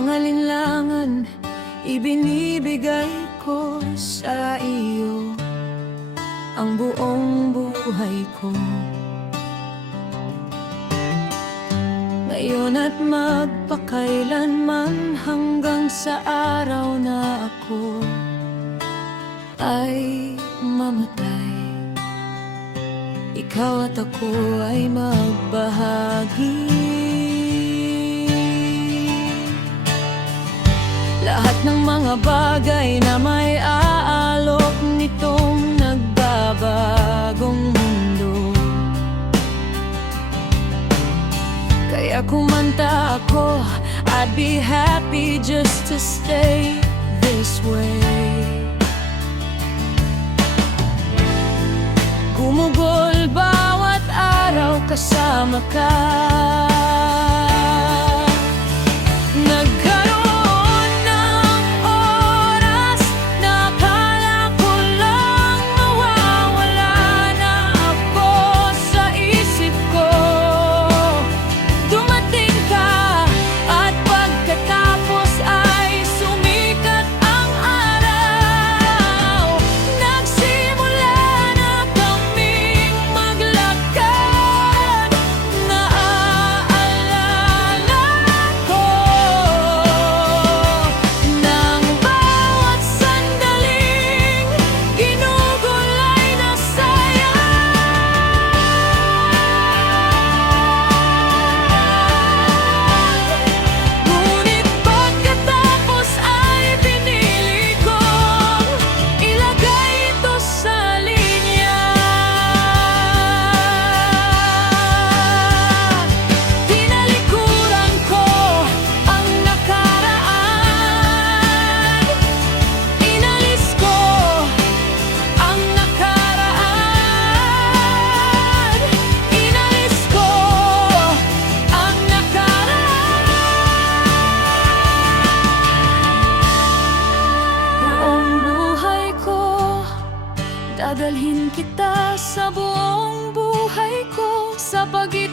Walang alinlangan, ibinibigay ko sa iyo ang buong buhay ko. Ngayon at magpakailanman, hanggang sa araw na ako ay mamatay, ikaw at ako ay magbahagi. Lahat ng mga bagay na may aalok nitong nagbabagong mundo, kaya kumanta ako, I'd be happy just to stay this way. Gumugol bawat araw kasama ka, nagkaroon ng oras na akala ko lang mawawala na ako sa isip ko. Dumating ka at pagkatapos ay sumikat ang araw. Nagsimula na kaming maglakad, naaalala ko ng bawat sandaling ginugulay na saya. Ngunit pagkatapos ay pinili kong ilagay ito sa linya. Tinalikuran ko ang nakaraan, inalis ko ang nakaraan, inalis ko ang nakaraan. Buong buhay ko, dadalhin kita sa buong buhay ko, sa pagitan